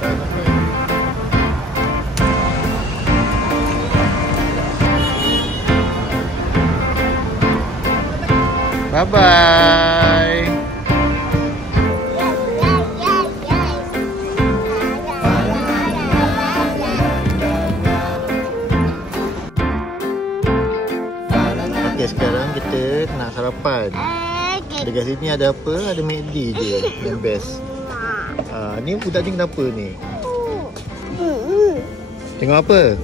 Bye-bye. Okay, sekarang kita nak sarapan. Dekat sini ada apa? Ada McD je yang best. Ni budak ni kenapa ni? Tengok apa?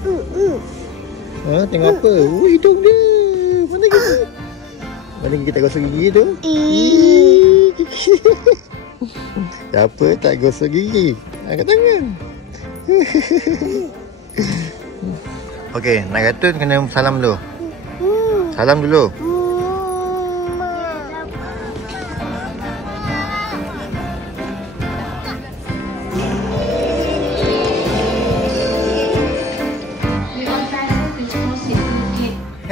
Tengok apa? Hidung dia. Mana kita? Mana kita gosok gigi tu? Siapa tak gosok gigi? Angkat tangan. Okey, nak kartun kena salam dulu. Salam dulu.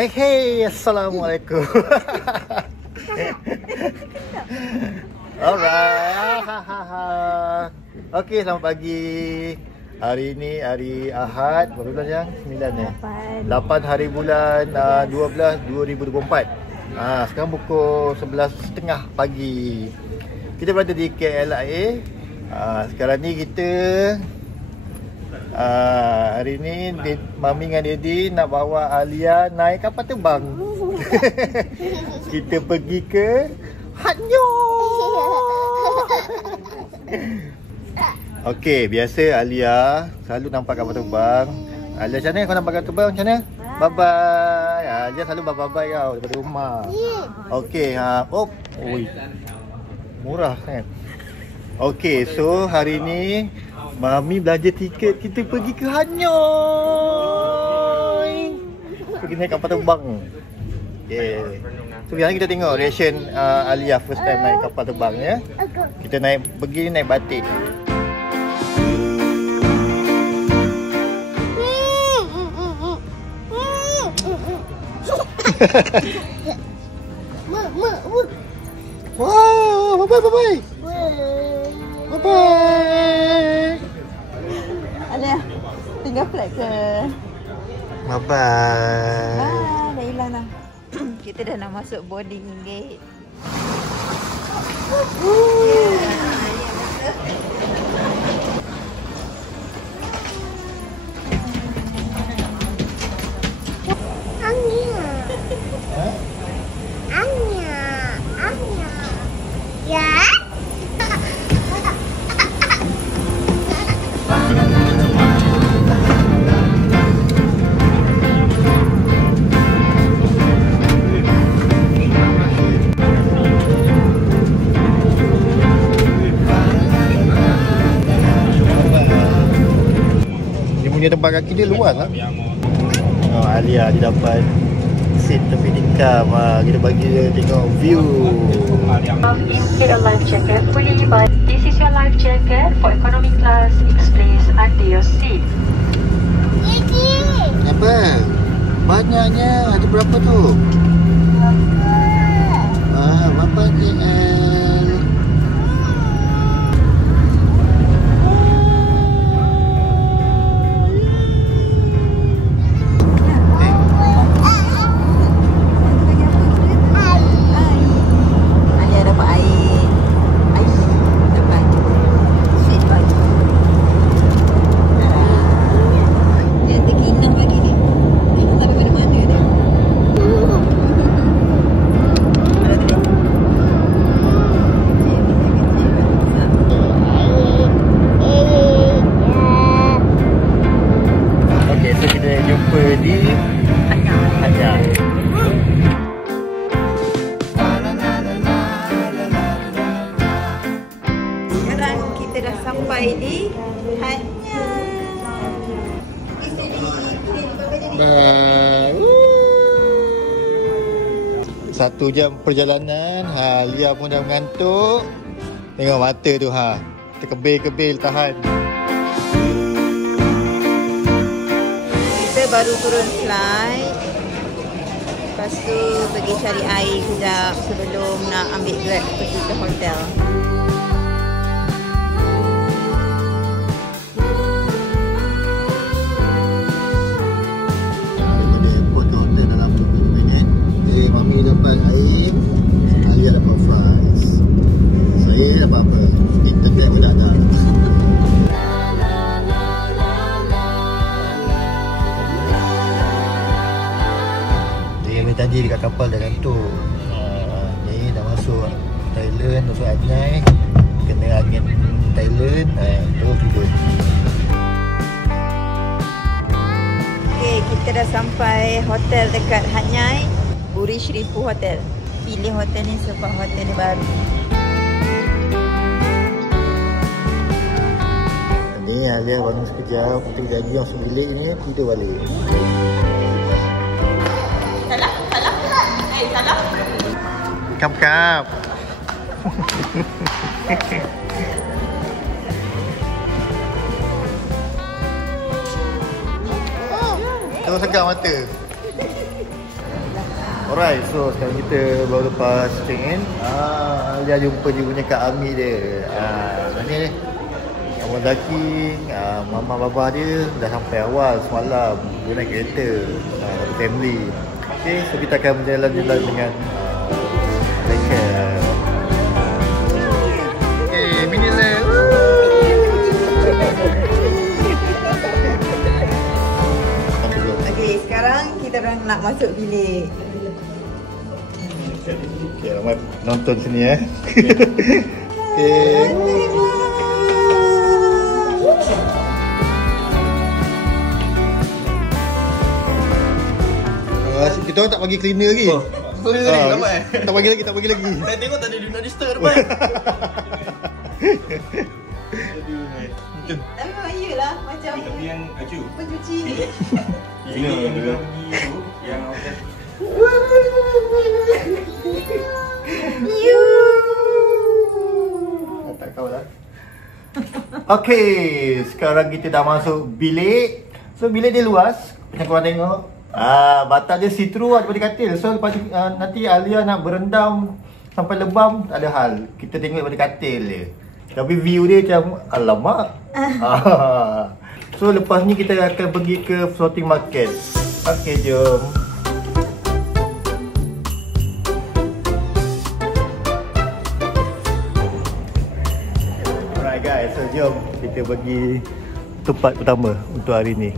Hey, assalamualaikum. Alright. Okey, selamat pagi. Hari ni hari Ahad, berapa bulan yang? 9 8 hari bulan 12 2024. Sekarang pukul 11.30 pagi. Kita berada di KLIA. Sekarang ni kita hari ni Mami dengan Daddy nak bawa Alia naik kapal terbang. Kita pergi ke Hanyo. Okey, biasa Alia selalu nampak kapal terbang. Alia, macam mana kau nampak kapal terbang? Macam mana? Bye-bye. Alia selalu bye-bye kau daripada rumah. Okey, oi. Murah kan? Okey, so hari ni Mami belanja tiket kita pergi ke Hanoi. Pergi naik kapal terbang. Okay. So sekarang kita tengok reaction Alia first time naik kapal terbang ya. Kita pergi naik batik. Wow, bye-bye. Bye-bye. Alia, tinggal flight ke? Bye-bye. Dah hilang dah. Kita dah nak masuk boarding gate. Tempat kaki dia luas lah. Alia dia dapat seat tepi tingkap. Kita bagi dia tengok view. Instead of life jacket, fully but this is your life jacket for economy class. It's placed under your seat. Apa? Banyaknya. Ada berapa tu? Berapa KL? Kita dah sampai di Hanya. 1 jam perjalanan. Lia pun dah mengantuk. Tengok mata tu terkebil-kebil tahan. Kita baru turun flight. Lepas tu pergi cari air kejap sebelum nak ambil Grab pergi ke hotel. mandi dekat kapal dah gantung. Ni dah masuk Thailand, masuk Anyai, kena angin Thailand, terus tidur. Okay, kita dah sampai hotel dekat Hanyai, Burish Rifu Hotel. Pilih hotel ni sebab hotel ni baru. Ni Alia bangun sekejap, kita janji masuk bilik ni, tidur balik. Salah? Salah? Kap-kap. Terus segar mata. Alright, so sekarang kita baru lepas check in. Dia jumpa je punya Kak Ami dia. Ni Abang Zaki, Mama Baba dia dah sampai awal semalam. Dia naik kereta family. Okay, so kita akan berjalan-jalan dengan mereka. Okay, mini love. Okay, sekarang kita orang nak masuk bilik. Okay, Rahmat nonton sini Okay. Kita orang tak bagi cleaner lagi. Tak bagi lagi. Saya tengok tak ada do not disturb depan. Tapi memang iyalah macam Tapi yang aju. pencuci. Ini yang dia pergi tu yang hotel. Tak kau lah. Okay, sekarang kita dah masuk bilik. So bilik dia luas, macam korang tengok. Batal dia see-through daripada katil. So lepas nanti Alia nak berendam sampai lebam, tak ada hal. Kita tengok daripada katil dia. Tapi view dia macam alamak. So lepas ni kita akan pergi ke floating market. Okay, jom. Alright guys, so jom kita pergi tempat pertama untuk hari ni.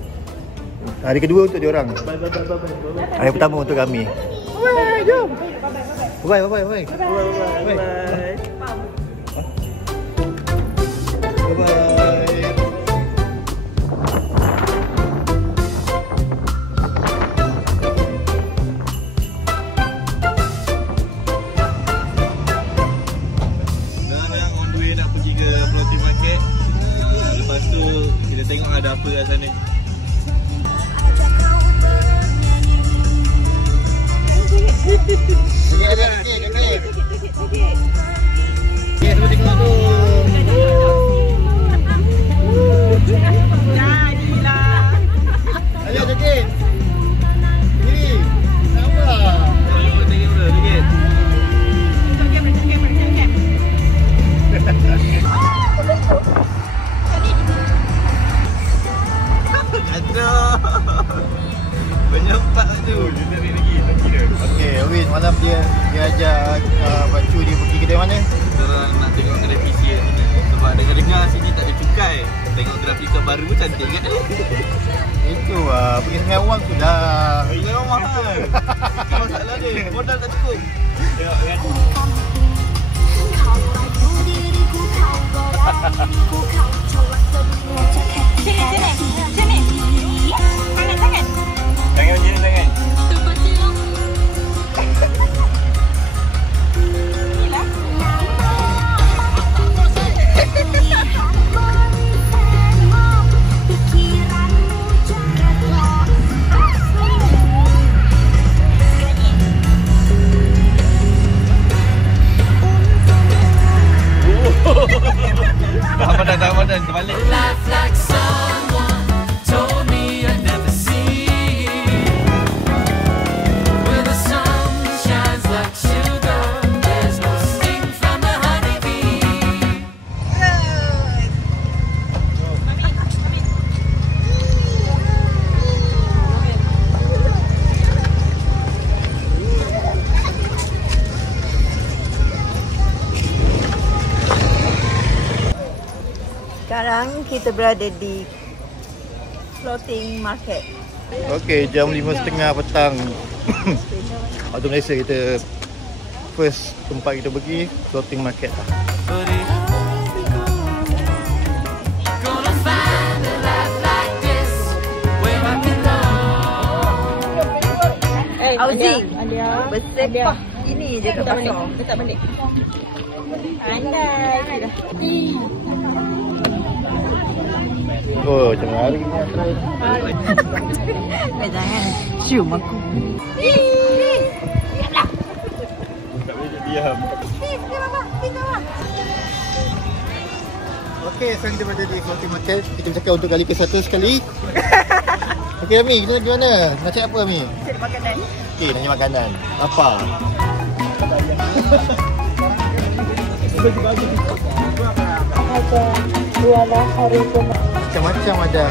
Hari kedua untuk diorang. Hari pertama untuk kami. Bye, jom. Bye. Bye. Sekarang on the way nak pergi ke floating market. Lepas tu kita tengok ada apa kat sana. Okay, semua tengok tu. Jadilah. Ayo joget. Ni. Sabar. Tengok dulu sikit. Aduh. Penyempat tu. Dia tarik lagi dia. Okay, Win, malam dia ajak Bacu dia pergi kedai mana? Orang nak tengok kedai PC sini. Sebab dengar-dengar sini tak ada cukai. Tengok grafika baru pun cantik kan? Itu pergi dengan wang tu lah. Yang mahal. Masalah dia, modal tak cukup. Tengok kan? Sini. Tangan. Tangan macam ni, tangan. Ramadan terbalik. Life like someone told me I'd never see, where the sun shines like sugar, there's no sting from a honeybee. Sekarang kita berada di floating market. Okey, jam 5.30 petang. Waktu Malaysia kita first tempat kita pergi floating market lah. But it gonna find a life like this where I belong. Audi bersepah ini je ke pasar. Letak balik. Pandai. Oh, macam hari ni try. Jangan cium aku. Tak boleh diam. Okey, sekarang kita berada di floating market. Kita bercakap untuk kali ke-1 sekali. Okey, Ami, kita nak pergi mana? Nak cari apa, Ami? Cari makanan. Okey, nak cari makanan. Apa? Ada jualan hari pun. Macam-macam ada.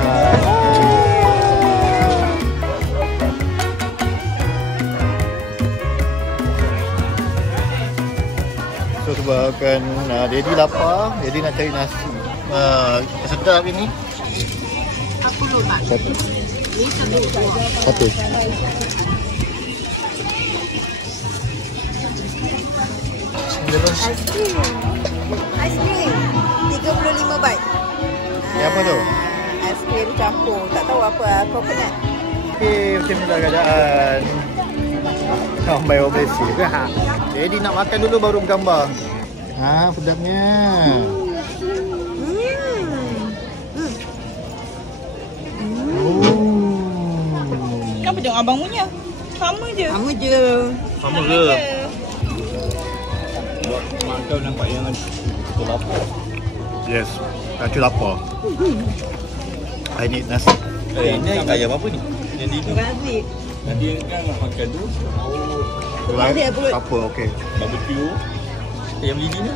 So sebabkan Daddy lapar, Daddy nak cari nasi. Sedap ini. Satu. Aiskrim 35 baht. Ni apa tu? Aiskrim campur. Tak tahu apa. Coconut. Okey, macam ni lah keadaan. Sampai orang Malaysia ke? Daddy nak makan dulu baru bergambar. Sedapnya. Kenapa tengok abang punya? Sama je. Sama je. Sama ke? Mak kau nampak yang ada lapar. Yes, aku lapar. I need nasi. Ini ayam apa ni? Yang di tu. Nasi. Nanti kan nak makan tu. Nanti apa? Apa, okey. Barbecue. Ayam lidi ni.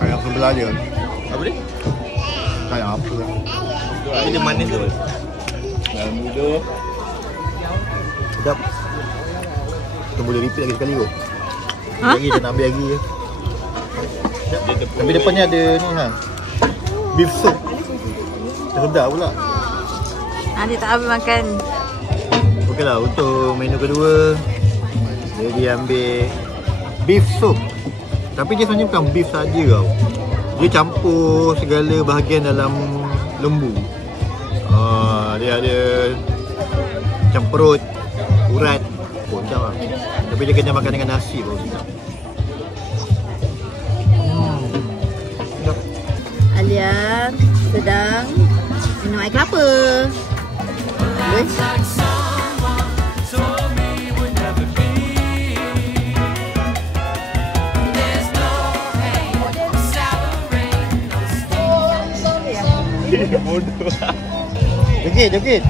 Ayam sebelah je. Apa dia? Ayam apa lah. Tapi dia manis tu. Ayam muda. Sedap. Kita boleh repeat lagi sekali kot. Lagi kita nak ambil lagi je. Tapi depan ni ada ni lah. Beef soup. Sedap pula. Nanti tak habis makan. Okey lah, untuk menu kedua dia ambil beef soup. Tapi dia sebenarnya bukan beef saja tau. Dia campur segala bahagian dalam lembu. Dia ada macam perut, urat. Oh, sedap lah. Tapi dia kena makan dengan nasi baru sedap. Alia sedang minum air kelapa. Good. Like someone told me would never be. There's no pain, no sour rain, no storm. Bodoh. Joget. Joget.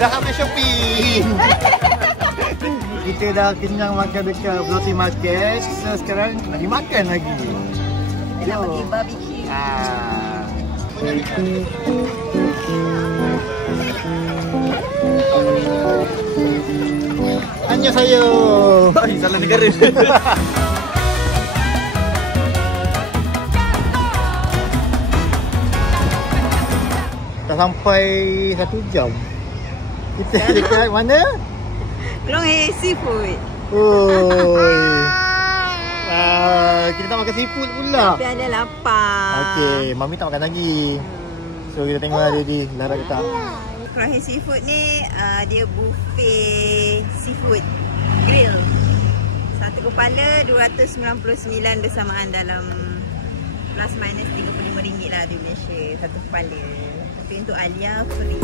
Dah habis shopping. Kita dah kenyang makan dekat floating market. So sekarang nak pergi makan lagi. Nak pergi barbecue. Annyeonghaseyo. Salah negara. Dah sampai 1 jam. Kita dekat mana? Long Hay Seafood. Oi. Kita nak makan seafood pula. Tapi ada lapar. Okey, Mami tak makan lagi. So kita tengok ada di larat ke tak. Long Hay Seafood ni dia buffet seafood grill. Satu kepala 299 bersamaan dalam plus minus RM35 lah di Malaysia satu kepala. Tapi untuk Alia free.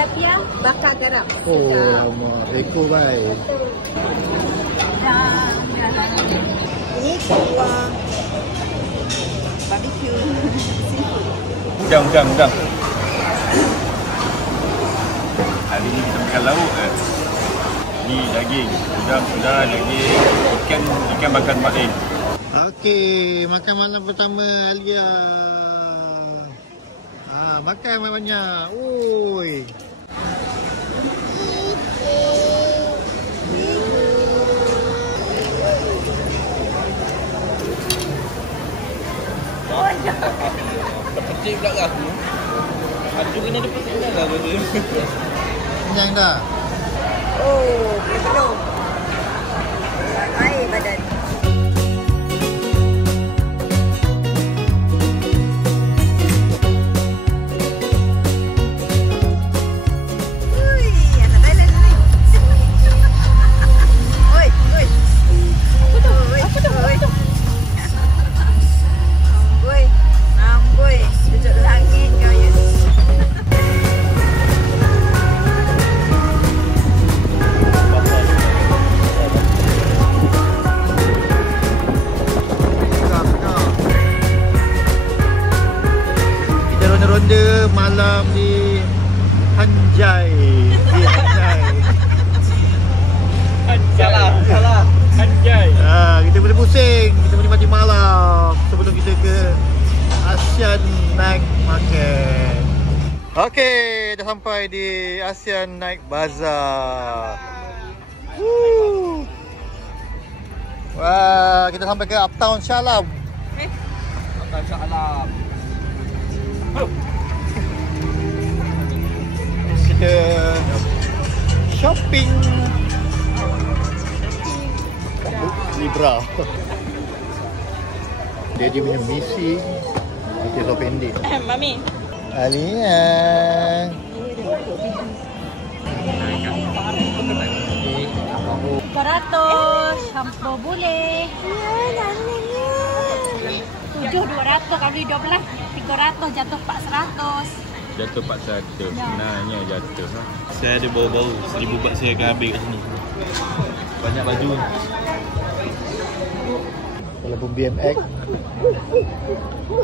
tilapia bakar garam. Oh, lama. Reko baik. Ini kuah barbecue. Udang. Hari ni kita makan lauk ke? Ni daging. Udang, daging. Ikan bakar tempat lain. Okey, makan malam pertama Alia. Makan banyak-banyak. Oi. Terpecik pula ke aku? Aku kena ada pesanan lah benda. Kenyang dah. Oh, belum. Air badan. Ronda malam di Hanjai. Salah. Hanjai. Kita boleh pusing, kita boleh mati malam sebelum kita ke Asian Night Market. Okey, dah sampai di Asian Night Bazaar. Wah, kita sampai ke Uptown Shah Alam. Uptown Shah Alam. Kita shopping Libra. Dia punya misi kita pendek. Mami. Alia. $100, hampa boleh. Ya, 200 kali 12, 300 jatuh 400. Jatuh 400. Sebenarnya jatuh. Saya ada bau-bau 1000 baht saya akan ambil kat sini. Banyak baju. Walaupun BMX.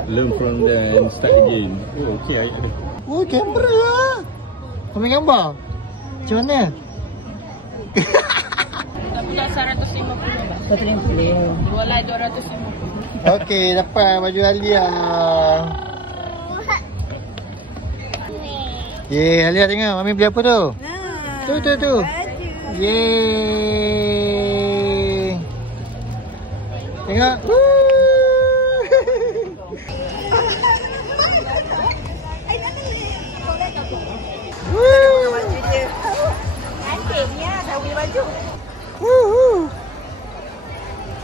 Learn from them and start again. Oh, okey ayat dia. Oh, kamera lah. Kau ambil gambar? Macam mana? Tak pula 150 bang. 150. Dua lai 250. Okey, dapat baju Alia. Yeay, Alia tengok. Mami beli apa tu? Tu. Baju. Yeay. Tengok. Baju dia. Cantiknya dah beli baju.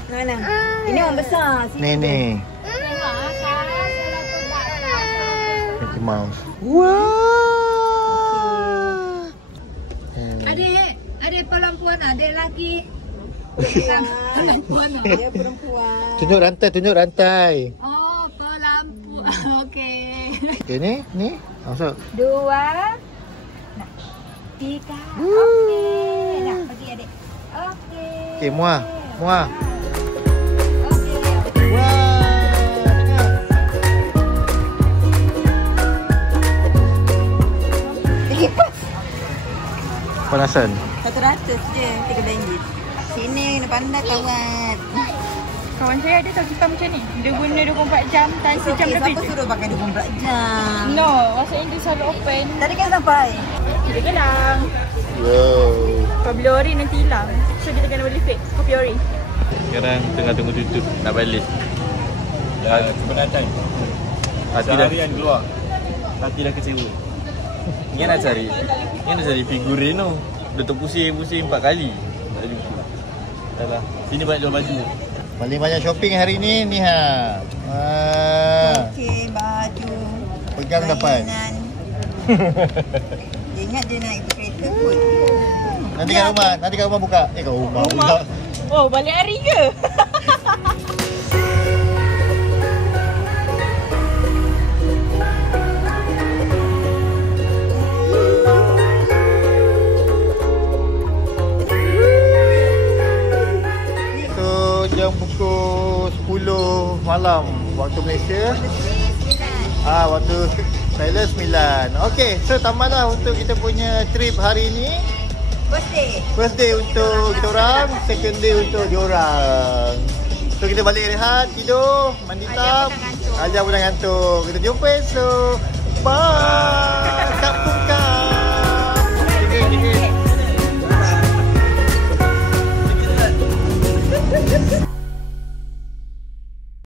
Mana? Ini orang besar. Ni. Tengok kan, Mickey Mouse. Wah. Adik perempuan, adik lelaki. Perempuan. Dia perempuan. Tunjuk rantai. Oh, perempuan. Okey. Okey, ni. Masuk. 2. Nak. 3. Okey. Nak pergi adik. Okey. Okey, muah. Okey. Panasan. 100 je, RM3. Sini kena pandai kawan. Kawan saya ada tak kita macam ni. Dia guna 24 jam dan sejam Okey, lebih. siapa suruh pakai 24 jam? No, maksudnya dia selalu open. Tadi kan sampai. Kita gelang. Wow. Kalau beli ori nanti hilang. So kita kena beli fake. Kopi ori. Sekarang tengah tunggu tutup nak balik. Dah keberatan. Seharian keluar. Hati dah kecewa. Ni nak cari figurin tu. Dah terpusing 4 kali. Tak jumpa. Dahlah. Sini banyak jual baju. Paling banyak shopping hari ni ha. Okey, baju. Pegang dapat. Mainan. Dia ingat dia naik kereta pun. Nanti kat rumah buka. Kat rumah pula. Oh, balik hari ke? dia? Waktu sini 9. Waktu Thailand 9. Okay, so tambahlah untuk kita punya trip hari ni. First day untuk kita orang, second day untuk diorang. So kita balik rehat, tidur, mandi tap. Alia pun dah ngantuk. Kita jumpa esok. Bye.